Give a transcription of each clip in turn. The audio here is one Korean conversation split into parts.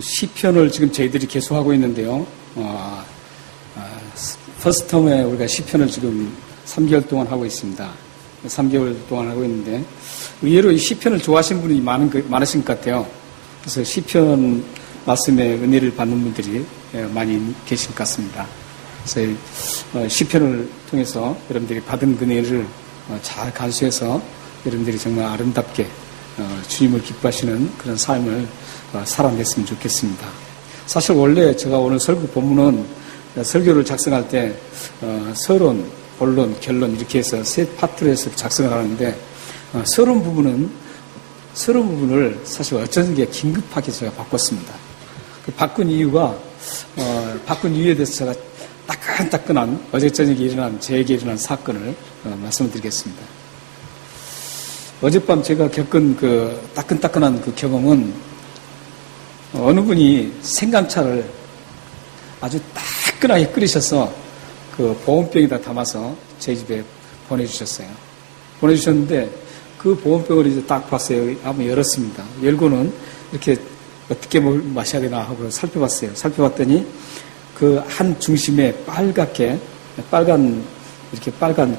시편을 지금 저희들이 계속하고 있는데요. 퍼스트 텀에 우리가 시편을 지금 3개월 동안 하고 있습니다. 3개월 동안 하고 있는데 의외로 이 시편을 좋아하시는 분이 많으신 것 같아요. 그래서 시편 말씀에 은혜를 받는 분들이 많이 계실 것 같습니다. 그래서 시편을 통해서 여러분들이 받은 은혜를 잘 간수해서 여러분들이 정말 아름답게 주님을 기뻐하시는 그런 삶을 살아냈으면 좋겠습니다. 사실 원래 제가 오늘 설교 본문은 설교를 작성할 때 서론, 본론, 결론 이렇게 해서 세 파트로 해서 작성을 하는데 서론 부분을 사실 어쩐 게 긴급하게 제가 바꿨습니다. 바꾼 이유에 대해서 제가 따끈따끈한 어제 저녁에 저에게 일어난 사건을 말씀을 드리겠습니다. 어젯밤 제가 겪은 그 따끈따끈한 그 경험은 어느 분이 생강차를 아주 따끈하게 끓이셔서 그 보온병에다 담아서 제 집에 보내주셨어요. 보내주셨는데 그 보온병을 이제 딱 봤어요. 한번 열었습니다. 열고는 이렇게 어떻게 마셔야 되나 하고 살펴봤어요. 살펴봤더니 그 한 중심에 빨간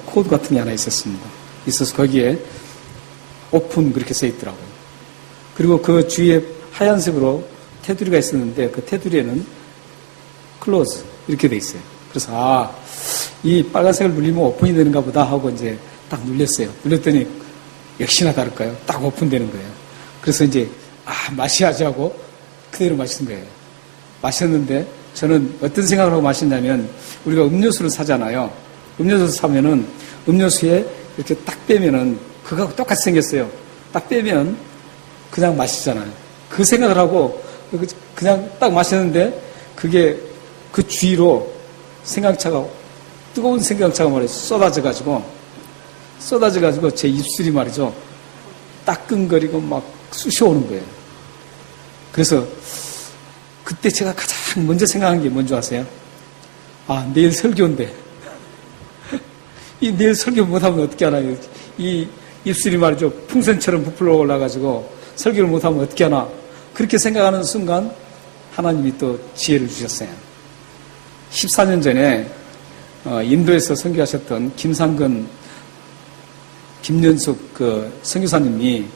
코드 같은 게 하나 있었습니다. 있어서 거기에 오픈 그렇게 써 있더라고요. 그리고 그 주위에 하얀색으로 테두리가 있었는데 그 테두리에는 클로즈 이렇게 돼 있어요. 그래서 이 빨간색을 눌리면 오픈이 되는가 보다 하고 이제 딱 눌렸어요. 눌렸더니 역시나 다를까요? 딱 오픈되는 거예요. 그래서 이제 마셔야지 하고 그대로 마시는 거예요. 마셨는데 저는 어떤 생각을 하고 마셨냐면 우리가 음료수를 사잖아요. 음료수를 사면은 음료수에 이렇게 딱 빼면은 그거하고 똑같이 생겼어요. 딱 빼면 그냥 마시잖아요. 그 생각을 하고 그냥 딱 마셨는데 그게 그 주위로 뜨거운 생강차가 말이죠. 쏟아져가지고 제 입술이 말이죠. 따끔거리고 막 쑤셔오는 거예요. 그래서 그때 제가 가장 먼저 생각한 게 뭔지 아세요? 내일 설교인데. 내일 설교 못하면 어떻게 하나. 이 입술이 말이죠. 풍선처럼 부풀어 올라가지고 설교를 못하면 어떻게 하나. 그렇게 생각하는 순간 하나님이 또 지혜를 주셨어요. 14년 전에 인도에서 선교하셨던 김연숙 그 선교사님이 이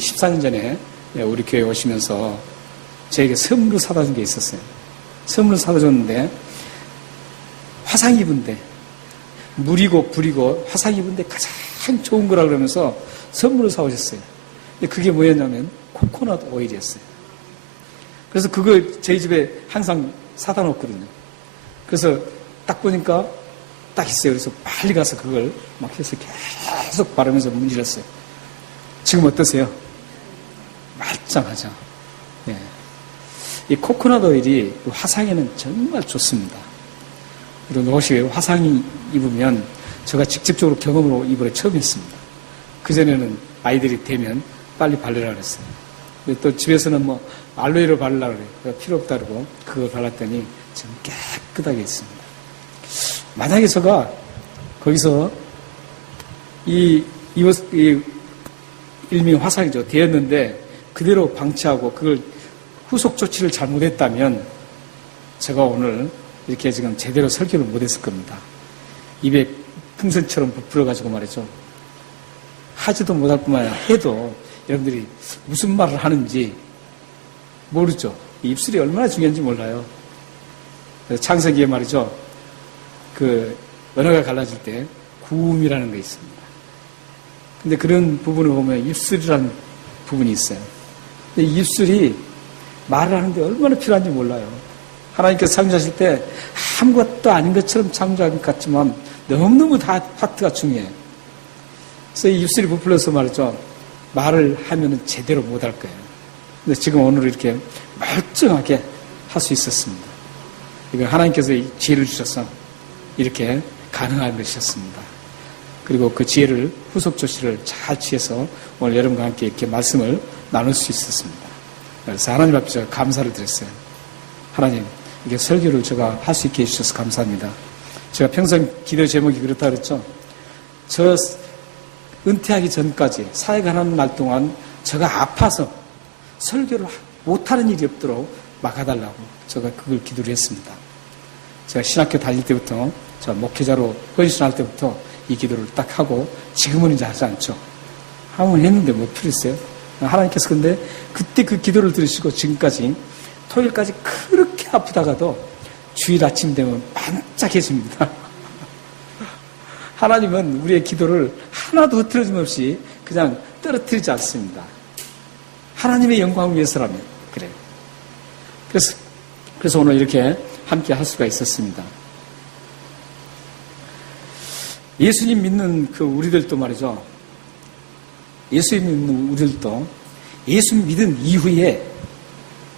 14년 전에 우리 교회에 오시면서 저에게 선물을 사다 준 게 있었어요. 선물을 사다 줬는데 화상 입은데 물이고 불이고 화상 입은데 가장 좋은 거라 그러면서 선물을 사오셨어요. 근데 그게 뭐였냐면 코코넛 오일이었어요. 그래서 그걸 저희 집에 항상 사다 놓거든요. 그래서 딱 보니까 딱 있어요. 그래서 빨리 가서 그걸 막 해서 계속 바르면서 문질렀어요. 지금 어떠세요? 말짱하죠. 예. 이 코코넛 오일이 화상에는 정말 좋습니다. 그리고 옷이 화상이 입으면 제가 직접적으로 경험으로 이번에 처음 했습니다. 그전에는 아이들이 되면 빨리 바르라 그랬어요. 또 집에서는 알로에를 바르려고 그래요. 필요 없다 그러고 그걸 발랐더니 지금 깨끗하게 있습니다. 만약에 제가 거기서 일명 화상이죠. 되었는데 그대로 방치하고 그걸 후속 조치를 잘못했다면 제가 오늘 이렇게 지금 제대로 설교를 못했을 겁니다. 입에 풍선처럼 부풀어가지고 말이죠. 하지도 못할 뿐만 아니라 해도 여러분들이 무슨 말을 하는지 모르죠. 입술이 얼마나 중요한지 몰라요. 창세기에 말이죠. 그 언어가 갈라질 때 구음이라는 게 있습니다. 근데 그런 부분을 보면 입술이라는 부분이 있어요. 근데 입술이 말을 하는데 얼마나 필요한지 몰라요. 하나님께서 창조하실 때 아무것도 아닌 것처럼 창조한 것 같지만 너무너무 다 파트가 중요해요. 그래서 이 입술이 부풀려서 말이죠. 말을 하면은 제대로 못할 거예요. 근데 지금 오늘 이렇게 멀쩡하게 할 수 있었습니다. 이건 하나님께서 지혜를 주셔서 이렇게 가능한 것이었습니다. 그리고 그 지혜를 후속 조치를 잘 취해서 오늘 여러분과 함께 이렇게 말씀을 나눌 수 있었습니다. 그래서 하나님 앞에 제가 감사를 드렸어요. 하나님, 이게 설교를 제가 할 수 있게 해주셔서 감사합니다. 제가 평생 기도 제목이 그렇다 그랬죠. 저 은퇴하기 전까지 사회가 하는 날 동안 제가 아파서 설교를 못하는 일이 없도록 막아달라고 제가 그걸 기도를 했습니다. 제가 신학교 다닐 때부터, 저 목회자로 헌신할 때부터 이 기도를 딱 하고, 지금은 이제 하지 않죠. 한번 했는데 뭐 필요 있어요? 하나님께서 근데 그때 그 기도를 들으시고 지금까지 토요일까지 그렇게 아프다가도 주일 아침 되면 반짝해집니다. 하나님은 우리의 기도를 하나도 흐트러짐 없이 그냥 떨어뜨리지 않습니다. 하나님의 영광을 위해서라면 그래요. 그래서 오늘 이렇게 함께 할 수가 있었습니다. 예수님 믿는 그 우리들도 말이죠. 예수님 믿는 우리들도 예수 믿은 이후에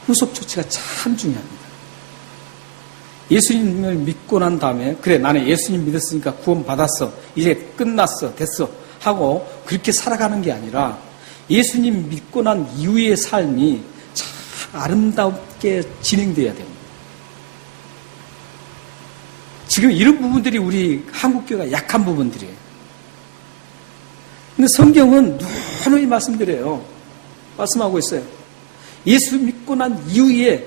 후속 조치가 참 중요합니다. 예수님을 믿고 난 다음에 그래 나는 예수님 믿었으니까 구원 받았어 이제 끝났어 됐어 하고 그렇게 살아가는 게 아니라 예수님 믿고 난 이후의 삶이 참 아름답게 진행돼야 됩니다. 지금 이런 부분들이 우리 한국교회가 약한 부분들이에요. 근데 성경은 누누이 말씀하고 있어요. 예수 믿고 난 이후의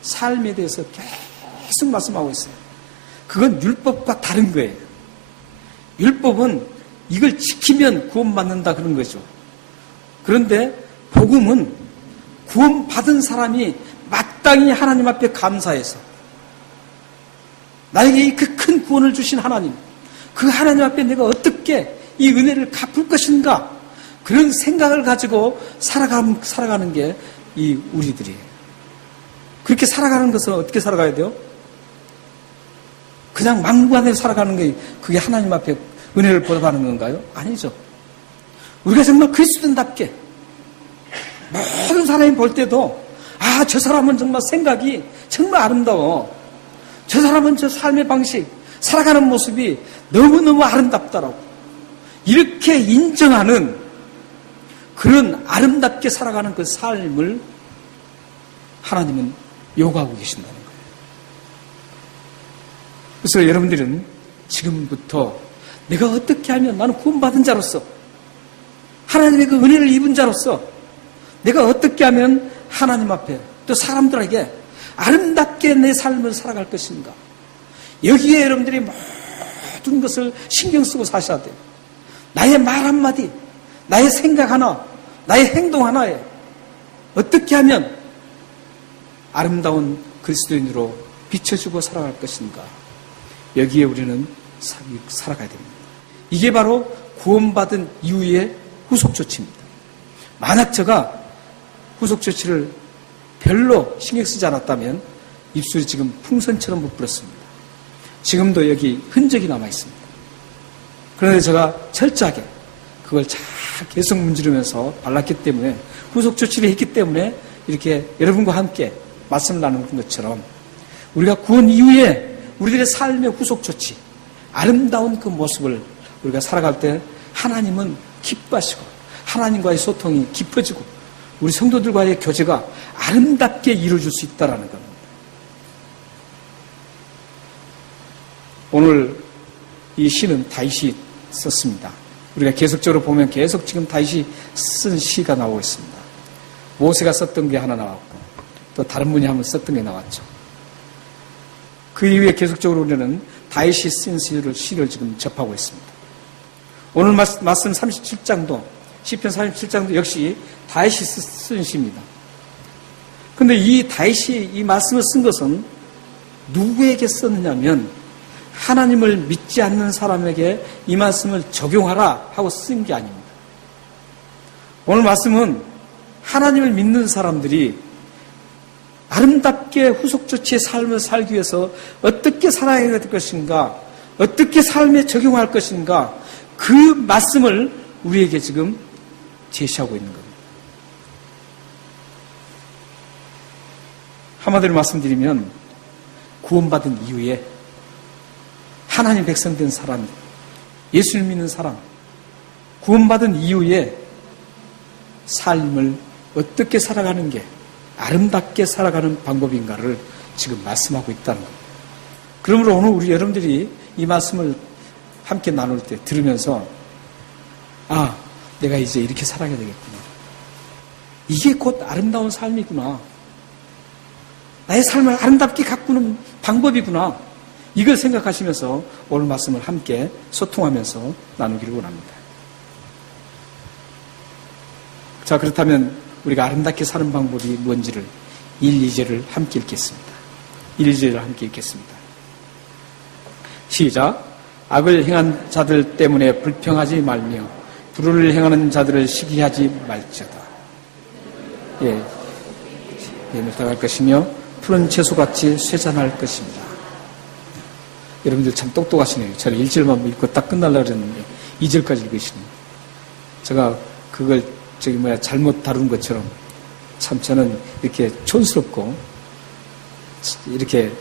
삶에 대해서 계속 말씀하고 있어요. 그건 율법과 다른 거예요. 율법은 이걸 지키면 구원받는다 그런 거죠. 그런데 복음은 구원받은 사람이 마땅히 하나님 앞에 감사해서 나에게 그 큰 구원을 주신 하나님, 그 하나님 앞에 내가 어떻게 이 은혜를 갚을 것인가 그런 생각을 가지고 살아가는 게 이 우리들이에요. 그렇게 살아가는 것은 어떻게 살아가야 돼요? 그냥 막무가내로 살아가는 게 그게 하나님 앞에 은혜를 보답하는 건가요? 아니죠. 우리가 정말 그리스도인답게 모든 사람이 볼 때도 저 사람은 정말 생각이 정말 아름다워. 저 사람은 저 삶의 방식, 살아가는 모습이 너무너무 아름답다라고 이렇게 인정하는 그런 아름답게 살아가는 그 삶을 하나님은 요구하고 계신다는 거예요. 그래서 여러분들은 지금부터 내가 어떻게 하면 나는 구원받은 자로서 하나님의 그 은혜를 입은 자로서 내가 어떻게 하면 하나님 앞에 또 사람들에게 아름답게 내 삶을 살아갈 것인가. 여기에 여러분들이 모든 것을 신경 쓰고 사셔야 돼요. 나의 말 한마디, 나의 생각 하나, 나의 행동 하나에 어떻게 하면 아름다운 그리스도인으로 비춰주고 살아갈 것인가. 여기에 우리는 살아가야 됩니다. 이게 바로 구원받은 이후의 후속 조치입니다. 만약 제가 후속 조치를 별로 신경 쓰지 않았다면 입술이 지금 풍선처럼 부풀었습니다. 지금도 여기 흔적이 남아 있습니다. 그런데 제가 철저하게 그걸 잘 계속 문지르면서 발랐기 때문에 후속 조치를 했기 때문에 이렇게 여러분과 함께 말씀을 나누는 것처럼 우리가 구원 이후에 우리들의 삶의 후속 조치, 아름다운 그 모습을 우리가 살아갈 때 하나님은 기뻐하시고 하나님과의 소통이 깊어지고 우리 성도들과의 교제가 아름답게 이루어질 수 있다는 겁니다. 오늘 이 시는 다윗이 썼습니다. 우리가 계속적으로 보면 계속 지금 다윗이 쓴 시가 나오고 있습니다. 모세가 썼던 게 하나 나왔고 또 다른 분이 한번 썼던 게 나왔죠. 그 이후에 계속적으로 우리는 다윗이 쓴 시를 지금 접하고 있습니다. 오늘 말씀 37장도 시편 37장도 역시 다윗이 쓴 시입니다. 그런데 이 다윗이 이 말씀을 쓴 것은 누구에게 썼느냐면 하나님을 믿지 않는 사람에게 이 말씀을 적용하라 하고 쓴 게 아닙니다. 오늘 말씀은 하나님을 믿는 사람들이 아름답게 후속조치의 삶을 살기 위해서 어떻게 살아야 될 것인가, 어떻게 삶에 적용할 것인가, 그 말씀을 우리에게 지금 제시하고 있는 겁니다. 한마디로 말씀드리면 구원받은 이후에 하나님 백성된 사람, 예수를 믿는 사람, 구원받은 이후에 삶을 어떻게 살아가는 게 아름답게 살아가는 방법인가를 지금 말씀하고 있다는 겁니다. 그러므로 오늘 우리 여러분들이 이 말씀을 함께 나눌 때 들으면서 내가 이제 이렇게 살아가야 되겠구나. 이게 곧 아름다운 삶이구나. 나의 삶을 아름답게 가꾸는 방법이구나. 이걸 생각하시면서 오늘 말씀을 함께 소통하면서 나누기를 원합니다. 자, 그렇다면 우리가 아름답게 사는 방법이 뭔지를 1, 2절을 함께 읽겠습니다. 1, 2절을 함께 읽겠습니다. 시작. 악을 행한 자들 때문에 불평하지 말며 불의를 행하는 자들을 시기하지 말지어다. 예, 멸망할 것이며 푸른 채소같이 쇠잔할 것입니다. 여러분들 참 똑똑하시네요. 저는 1절만 읽고 딱 끝날라 그랬는데 2절까지 읽으시네요. 제가 그걸 잘못 다룬 것처럼 참 저는 이렇게 촌스럽고 이렇게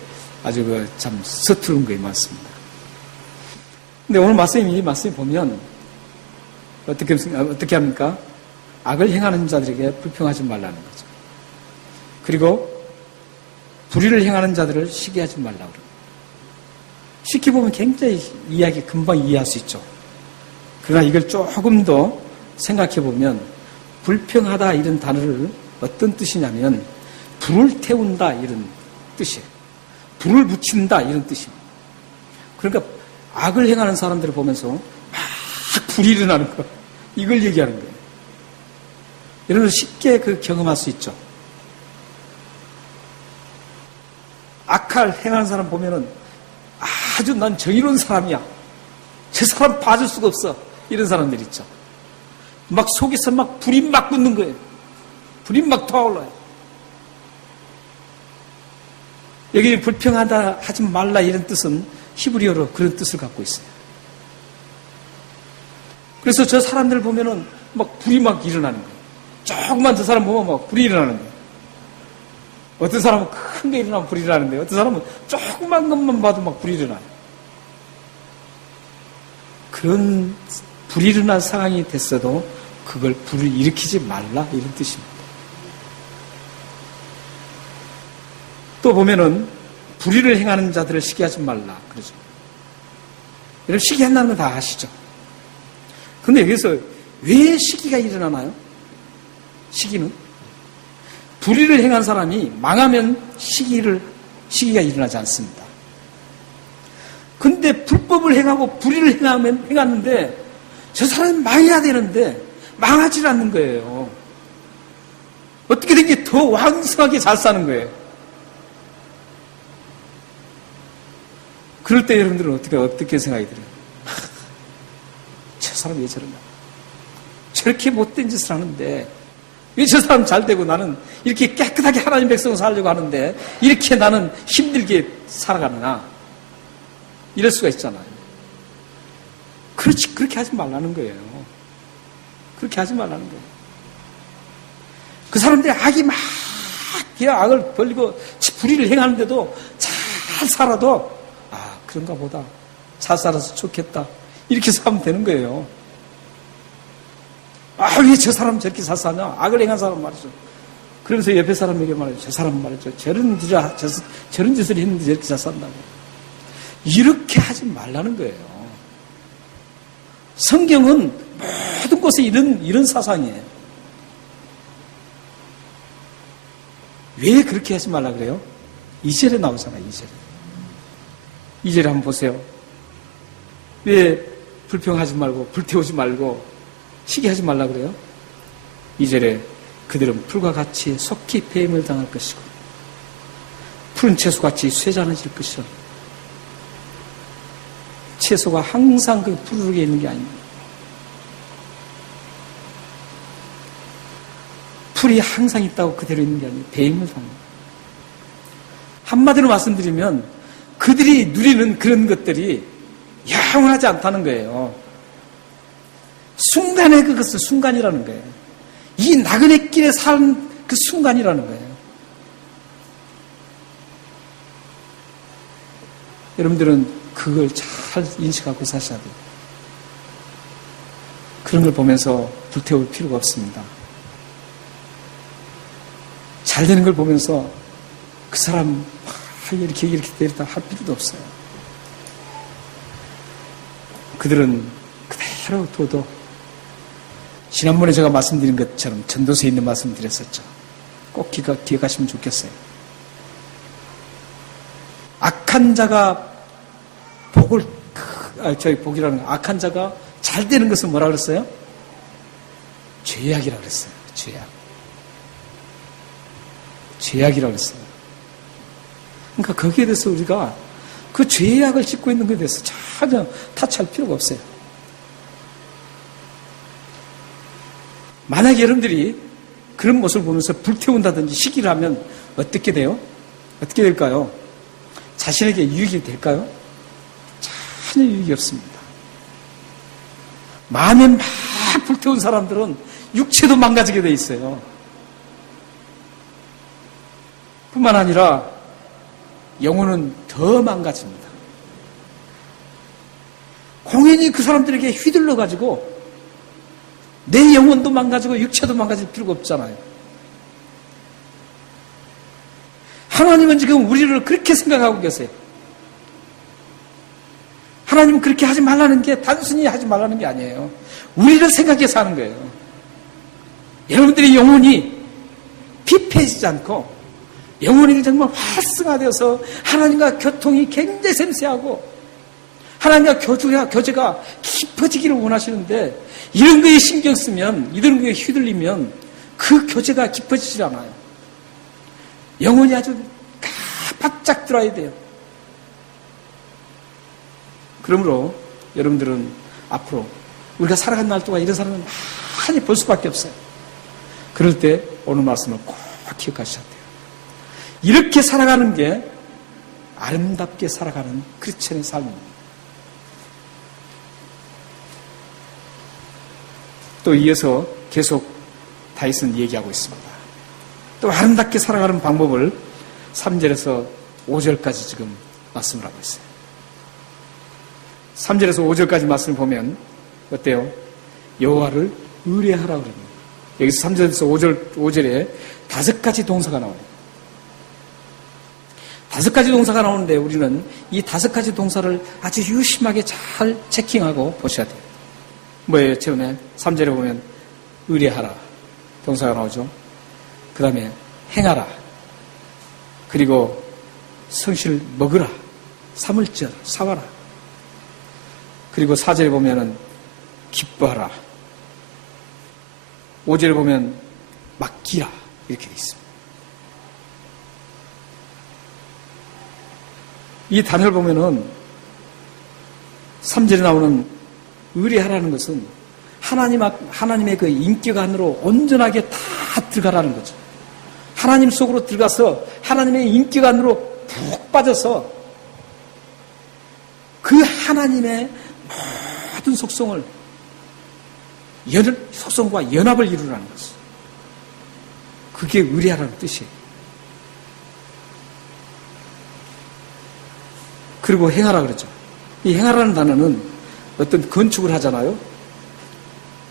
아주 참 서투른 거에 많습니다. 근데 오늘 말씀이 보면 어떻게 합니까? 악을 행하는 자들에게 불평하지 말라는 거죠. 그리고 불의를 행하는 자들을 시기하지 말라고 그래요. 쉽게 보면 굉장히 이야기 금방 이해할 수 있죠. 그러나 이걸 조금 더 생각해 보면 불평하다 이런 단어를 어떤 뜻이냐면 불을 태운다 이런 뜻이에요. 불을 붙인다 이런 뜻입니다. 그러니까 악을 행하는 사람들을 보면서 막 불이 일어나는 거 이걸 얘기하는 거예요. 여러분 쉽게 그 경험할 수 있죠. 악할 행하는 사람 보면은 아주 난 정의로운 사람이야. 저 사람 봐줄 수가 없어. 이런 사람들 있죠. 막 속에서 막 불이 막 붙는 거예요. 불이 막 타올라요. 여기 불평하다 하지 말라 이런 뜻은 히브리어로 그런 뜻을 갖고 있어요. 그래서 저 사람들 보면은 막 불이 막 일어나는 거예요. 조금만 저 사람 보면 막 불이 일어나는 거예요. 어떤 사람은 큰 게 일어나면 불이 일어나는데 어떤 사람은 조그만 것만 봐도 막 불이 일어나요. 그런 불이 일어난 상황이 됐어도 그걸 불을 일으키지 말라 이런 뜻입니다. 또 보면은 불의를 행하는 자들을 시기하지 말라 그러죠. 여러분 시기한다는 건 다 아시죠? 근데 여기서 왜 시기가 일어나나요? 시기는 불의를 행한 사람이 망하면 시기가 일어나지 않습니다. 근데 불법을 행하고 불의를 행하는데 저 사람이 망해야 되는데 망하지 않는 거예요. 어떻게 된 게 더 왕성하게 잘 사는 거예요. 그럴 때 여러분들은 어떻게 생각이 들어요? 저 사람 왜 저런가? 저렇게 못된 짓을 하는데 왜 저 사람 잘 되고 나는 이렇게 깨끗하게 하나님 백성을 살려고 하는데 이렇게 나는 힘들게 살아가느냐? 이럴 수가 있잖아요. 그렇게 하지 말라는 거예요. 그렇게 하지 말라는 거예요. 그 사람들이 악이 막 악을 벌리고 불의를 행하는데도 잘 살아도 그런가 보다. 잘 살아서 좋겠다. 이렇게 살면 되는 거예요. 왜 저 사람 저렇게 잘 사냐? 악을 행한 사람 말이죠. 그러면서 옆에 사람에게 말이죠. 저 사람 말이죠. 저런 짓을 했는데 저렇게 잘 산다고. 이렇게 하지 말라는 거예요. 성경은 모든 곳에 이런 사상이에요. 왜 그렇게 하지 말라 그래요? 2절에 나오잖아요. 2절에 한번 보세요. 왜 불평하지 말고 불태우지 말고 시기하지 말라 그래요? 2절에 그들은 풀과 같이 속히 폐임을 당할 것이고 푸른 채소같이 쇠잔해질 것이라. 채소가 항상 그 푸르르게 있는 게 아닙니다. 풀이 항상 있다고 그대로 있는 게 아니에요. 배임을 당합니다. 한마디로 말씀드리면 그들이 누리는 그런 것들이 영원하지 않다는 거예요. 순간의 그것은 순간이라는 거예요. 이 나그네 길에 사는 그 순간이라는 거예요. 여러분들은 그걸 잘 인식하고 사셔야 돼요. 그런 걸 보면서 불태울 필요가 없습니다. 잘 되는 걸 보면서 그 사람 이렇게 때리다 할 필요도 없어요. 그들은 그대로 둬도 지난번에 제가 말씀드린 것처럼 전도서에 있는 말씀 드렸었죠. 꼭 기억하시면 좋겠어요. 악한 자가 복이라는 거, 악한 자가 잘 되는 것은 뭐라 그랬어요? 죄악이라고 그랬어요. 죄악이라고 그랬어요. 그러니까 거기에 대해서 우리가 그 죄악을 짓고 있는 것에 대해서 전혀 타치할 필요가 없어요. 만약에 여러분들이 그런 모습을 보면서 불태운다든지 시기를 하면 어떻게 돼요? 어떻게 될까요? 자신에게 유익이 될까요? 전혀 유익이 없습니다. 마음에 막 불태운 사람들은 육체도 망가지게 돼 있어요. 뿐만 아니라 영혼은 더 망가집니다. 공연히 그 사람들에게 휘둘러가지고 내 영혼도 망가지고 육체도 망가질 필요가 없잖아요. 하나님은 지금 우리를 그렇게 생각하고 계세요. 하나님은 그렇게 하지 말라는 게 단순히 하지 말라는 게 아니에요. 우리를 생각해서 하는 거예요. 여러분들의 영혼이 피폐해지지 않고 영혼이 정말 활성화되어서 하나님과 교통이 굉장히 샘세하고 하나님과 교제가 깊어지기를 원하시는데 이런 거에 신경 쓰면, 이런 거에 휘둘리면 그 교제가 깊어지질 않아요. 영혼이 아주 바짝 들어야 돼요. 그러므로 여러분들은 앞으로 우리가 살아간 날 동안 이런 사람은 많이 볼 수밖에 없어요. 그럴 때 오늘 말씀을 꼭 기억하셔야 돼요. 이렇게 살아가는 게 아름답게 살아가는 크리스천의 삶입니다. 또 이어서 계속 다윗은 얘기하고 있습니다. 또 아름답게 살아가는 방법을 3절에서 5절까지 지금 말씀을 하고 있어요. 3절에서 5절까지 말씀을 보면 어때요? 여호와를 의뢰하라고 그럽니다. 여기서 3절에서 5절에 5가지 동사가 나와요. 5가지 동사가 나오는데 우리는 이 5가지 동사를 아주 유심하게 잘 체킹하고 보셔야 돼요. 뭐예요? 처음에 3절에 보면 의뢰하라 동사가 나오죠. 그 다음에 행하라. 그리고 성실 먹으라. 삼을절 사와라. 그리고 4절에 보면은 기뻐하라. 5절에 보면 맡기라. 이렇게 되어 있습니다. 이 단어를 보면은 3절에 나오는 의뢰하라는 것은 하나님의 그 인격 안으로 온전하게 다 들어가라는 거죠. 하나님 속으로 들어가서 하나님의 인격 안으로 푹 빠져서 그 하나님의 모든 속성과 연합을 이루라는 것이죠. 그게 의뢰하라는 뜻이에요. 그리고 행하라 그러죠. 이 행하라는 단어는 어떤 건축을 하잖아요.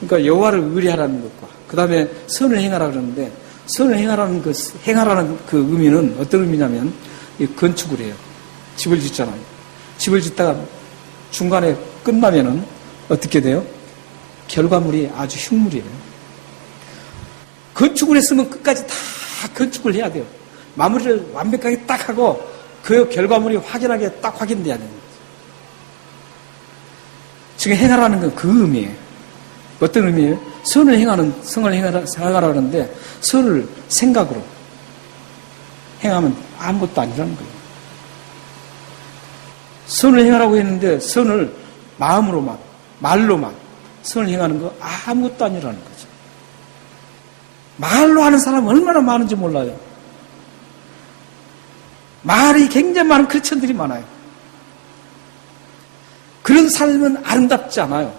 그러니까 여호와를 의뢰하라는 것과 그 다음에 선을 행하라 그러는데 선을 행하라는 그 의미는 어떤 의미냐면 건축을 해요. 집을 짓잖아요. 집을 짓다가 중간에 끝나면은 어떻게 돼요? 결과물이 아주 흉물이에요. 건축을 했으면 끝까지 다 건축을 해야 돼요. 마무리를 완벽하게 딱 하고 그 결과물이 확연하게 딱 확인돼야 되는 거죠. 지금 행하라는 건 그 의미예요. 어떤 의미예요? 성을 행하라 하는데 선을 생각으로 행하면 아무것도 아니라는 거예요. 선을 행하라고 했는데 선을 마음으로만 말로만 선을 행하는 거 아무것도 아니라는 거죠. 말로 하는 사람은 얼마나 많은지 몰라요. 말이 굉장히 많은 크리스천들이 많아요. 그런 삶은 아름답지 않아요.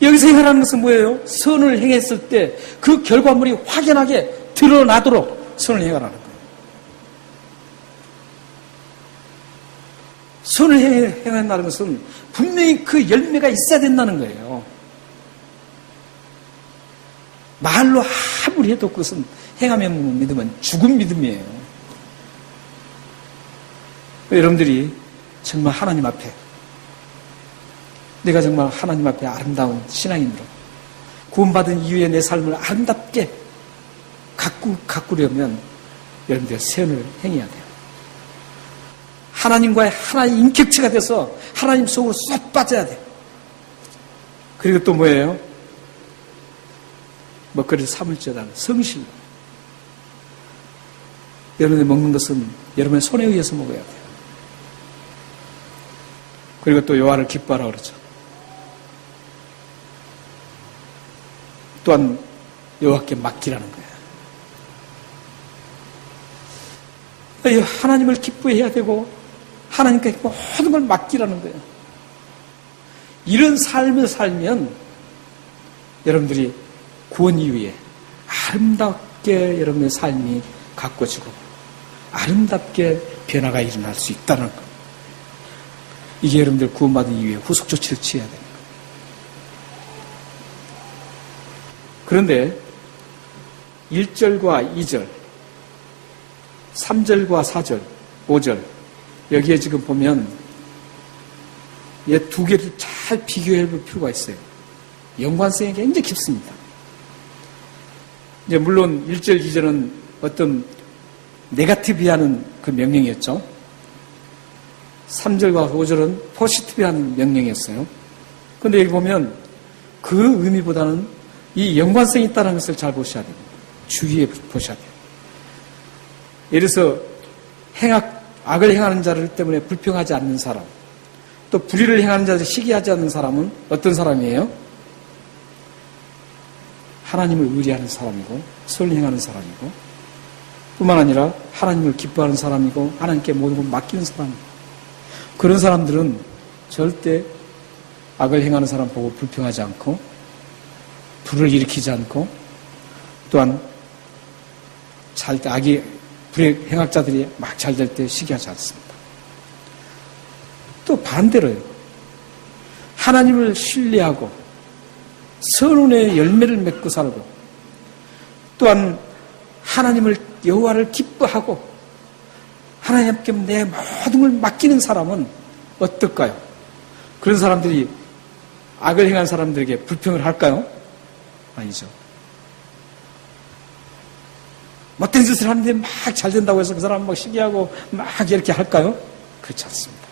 여기서 행하라는 것은 뭐예요? 선을 행했을 때 그 결과물이 확연하게 드러나도록 선을 행하라는 거예요. 선을 행한다는 것은 분명히 그 열매가 있어야 된다는 거예요. 말로 아무리 해도 그것은 행하면 믿으면 죽은 믿음이에요. 여러분들이 정말 하나님 앞에 내가 정말 하나님 앞에 아름다운 신앙인으로 구원받은 이후에 내 삶을 아름답게 가꾸려면 여러분들 세언을 행해야 돼요. 하나님과의 하나의 인격체가 돼서 하나님 속으로 쏙 빠져야 돼요. 그리고 또 뭐예요? 먹거리를 삼을지어다 성실로. 여러분이 먹는 것은 여러분의 손에 의해서 먹어야 돼요. 그리고 또 여호와를 기뻐하라 그러죠. 또한 여호와께 맡기라는 거예요. 하나님을 기뻐해야 되고 하나님께 모든 걸 맡기라는 거예요. 이런 삶을 살면 여러분들이 구원 이후에 아름답게 여러분의 삶이 가꿔지고 아름답게 변화가 일어날 수 있다는 것. 이게 여러분들 구원받은 이후에 후속 조치를 취해야 됩니다. 그런데 1절과 2절, 3절과 4절, 5절 여기에 지금 보면 이 두 개를 잘 비교해 볼 필요가 있어요. 연관성이 굉장히 깊습니다. 이제 물론 1절, 2절은 어떤 네거티브하는 그 명령이었죠. 3절과 5절은 포지티브하는 명령이었어요. 그런데 여기 보면 그 의미보다는 이 연관성이 있다는 것을 잘 보셔야 됩니다. 주의해 보셔야 돼요. 예를 들어서 악을 행하는 자를 때문에 불평하지 않는 사람, 또 불의를 행하는 자를 시기하지 않는 사람은 어떤 사람이에요? 하나님을 의리하는 사람이고 선을 행하는 사람이고 뿐만 아니라 하나님을 기뻐하는 사람이고 하나님께 모든 걸 맡기는 사람이고 그런 사람들은 절대 악을 행하는 사람 보고 불평하지 않고 불을 일으키지 않고 또한 불의 행악자들이 막 잘 될 때 시기하지 않습니다. 또 반대로요. 하나님을 신뢰하고 선운의 열매를 맺고 살고 또한 하나님을 여호와를 기뻐하고 하나님께 내 모든 걸 맡기는 사람은 어떨까요? 그런 사람들이 악을 행한 사람들에게 불평을 할까요? 아니죠. 못된 짓을 하는데 막 잘 된다고 해서 그 사람 막 시기하고 막 이렇게 할까요? 그렇지 않습니다.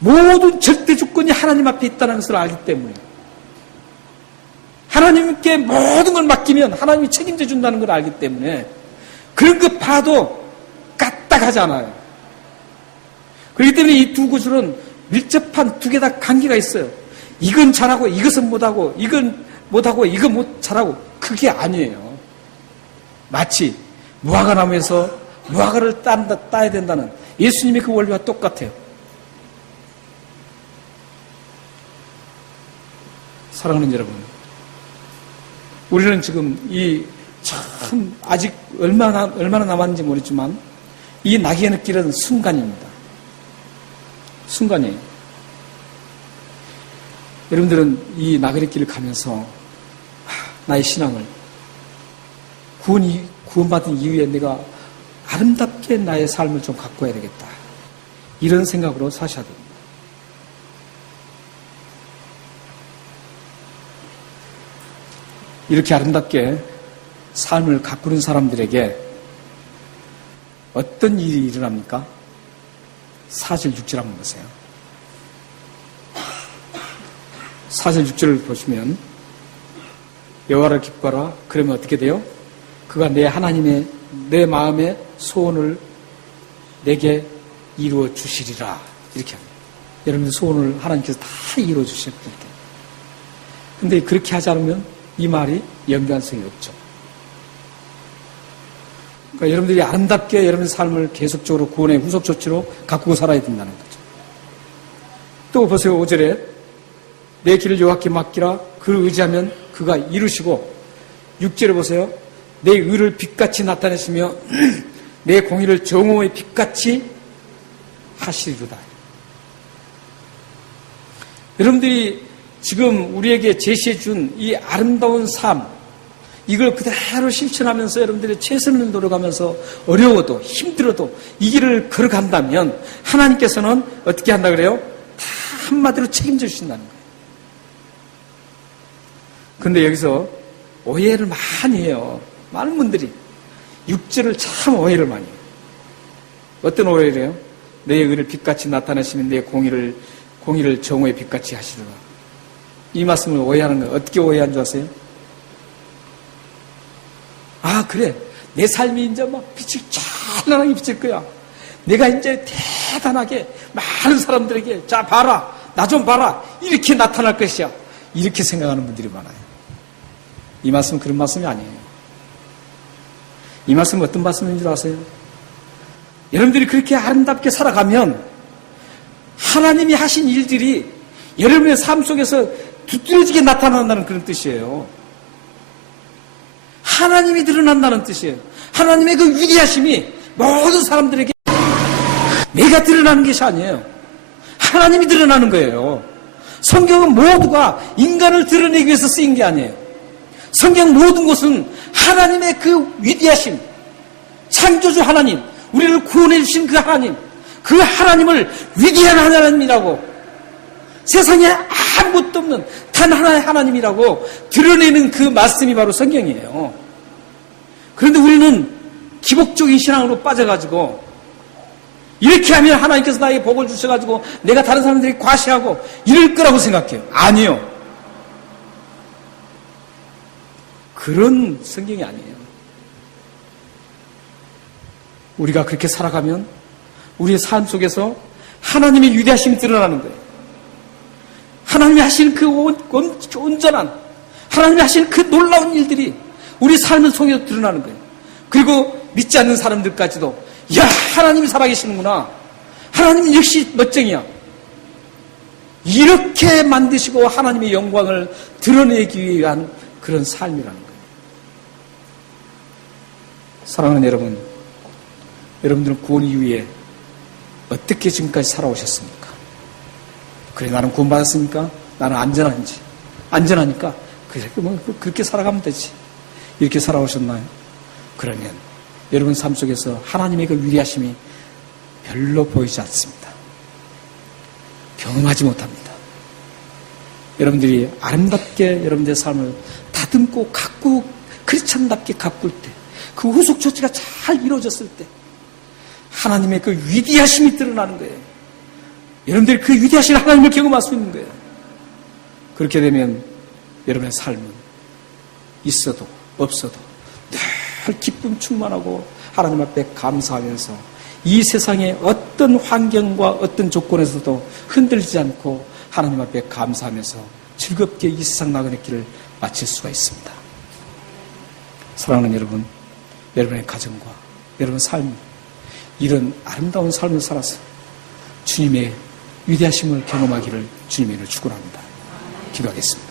모든 절대 조건이 하나님 앞에 있다는 것을 알기 때문에 하나님께 모든 걸 맡기면 하나님이 책임져 준다는 걸 알기 때문에 그런 거 봐도 까딱하지 않아요. 그렇기 때문에 이 두 구절은 밀접한 두 개 다 관계가 있어요. 이건 잘하고 이것은 못하고 이건 못하고 이건 못 잘하고 그게 아니에요. 마치 무화과나무에서 무화과를 따야 된다는 예수님의 그 원리와 똑같아요. 사랑하는 여러분, 우리는 지금 아직 얼마나 남았는지 모르지만 이 낙엽의 길은 순간입니다. 순간이에요. 여러분들은 이 낙엽의 길을 가면서 나의 신앙을 구원받은 이후에 내가 아름답게 나의 삶을 좀 가꿔야 되겠다. 이런 생각으로 사셔야 됩니다. 이렇게 아름답게 삶을 가꾸는 사람들에게 어떤 일이 일어납니까? 4절, 6절 한번 보세요. 4절, 6절을 보시면 여호와를 기뻐하라. 그러면 어떻게 돼요? 그가 내 마음의 소원을 내게 이루어 주시리라. 이렇게 합니다. 여러분들 소원을 하나님께서 다 이루어 주실 겁니다. 근데 그렇게 하지 않으면 이 말이 연관성이 없죠. 그러니까 여러분들이 아름답게 여러분의 삶을 계속적으로 구원의 후속 조치로 가꾸고 살아야 된다는 거죠. 또 보세요. 5절에 내 길을 여호와께 맡기라. 그를 의지하면 그가 이루시고 6절에 보세요. 내 의를 빛같이 나타내시며 내 공의를 정오의 빛같이 하시리로다. 여러분들이 지금 우리에게 제시해 준 이 아름다운 삶, 이걸 그대로 실천하면서 여러분들이 최선을 노력하면서 어려워도 힘들어도 이 길을 걸어간다면 하나님께서는 어떻게 한다 그래요? 다 한마디로 책임져 주신다는 거예요. 그런데 여기서 오해를 많이 해요. 많은 분들이 6절을 참 오해를 많이 해요. 어떤 오해를 해요? 내 의를 빛같이 나타내시는 내 공의를 정오의 빛같이 하시더라. 이 말씀을 오해하는 거예요. 어떻게 오해한 줄 아세요? 아, 그래. 내 삶이 이제 막 빛이 찬란하게 비칠 거야. 내가 이제 대단하게 많은 사람들에게 자, 봐라. 나 좀 봐라. 이렇게 나타날 것이야. 이렇게 생각하는 분들이 많아요. 이 말씀은 그런 말씀이 아니에요. 이 말씀은 어떤 말씀인 줄 아세요? 여러분들이 그렇게 아름답게 살아가면 하나님이 하신 일들이 여러분의 삶 속에서 두드러지게 나타난다는 그런 뜻이에요. 하나님이 드러난다는 뜻이에요. 하나님의 그 위대하심이 모든 사람들에게 내가 드러나는 것이 아니에요. 하나님이 드러나는 거예요. 성경은 모두가 인간을 드러내기 위해서 쓰인 게 아니에요. 성경 모든 것은 하나님의 그 위대하심, 창조주 하나님, 우리를 구원해 주신 그 하나님, 그 하나님을 위대한 하나님이라고, 세상에 아무것도 없는 단 하나의 하나님이라고 드러내는 그 말씀이 바로 성경이에요. 그런데 우리는 기복적인 신앙으로 빠져가지고 이렇게 하면 하나님께서 나에게 복을 주셔가지고 내가 다른 사람들이 과시하고 이럴 거라고 생각해요. 아니요. 그런 성경이 아니에요. 우리가 그렇게 살아가면 우리의 삶 속에서 하나님의 위대하심이 드러나는 거예요. 하나님이 하시는 그 온전한, 하나님이 하시는 그 놀라운 일들이 우리 삶을 통해서 드러나는 거예요. 그리고 믿지 않는 사람들까지도 야, 하나님이 살아계시는구나. 하나님 역시 멋쟁이야. 이렇게 만드시고 하나님의 영광을 드러내기 위한 그런 삶이라는 거예요. 사랑하는 여러분, 여러분들은 구원 이후에 어떻게 지금까지 살아오셨습니까? 그래, 나는 구원받았으니까 나는 안전하니까 그렇게 살아가면 되지. 이렇게 살아오셨나요? 그러면 여러분 삶 속에서 하나님의 그 위대하심이 별로 보이지 않습니다. 경험하지 못합니다. 여러분들이 아름답게 여러분들의 삶을 다듬고 크리스찬답게 가꿀 때, 그 후속 조치가 잘 이루어졌을 때 하나님의 그 위대하심이 드러나는 거예요. 여러분들이 그 위대하신 하나님을 경험할 수 있는 거예요. 그렇게 되면 여러분의 삶은 있어도 없어도 늘 기쁨 충만하고 하나님 앞에 감사하면서 이 세상의 어떤 환경과 어떤 조건에서도 흔들리지 않고 하나님 앞에 감사하면서 즐겁게 이 세상 나그네 길을 마칠 수가 있습니다. 사랑하는 여러분, 여러분의 가정과 여러분 삶, 이런 아름다운 삶을 살아서 주님의 위대하심을 경험하기를 주님의 이름으로 축원합니다. 기도하겠습니다.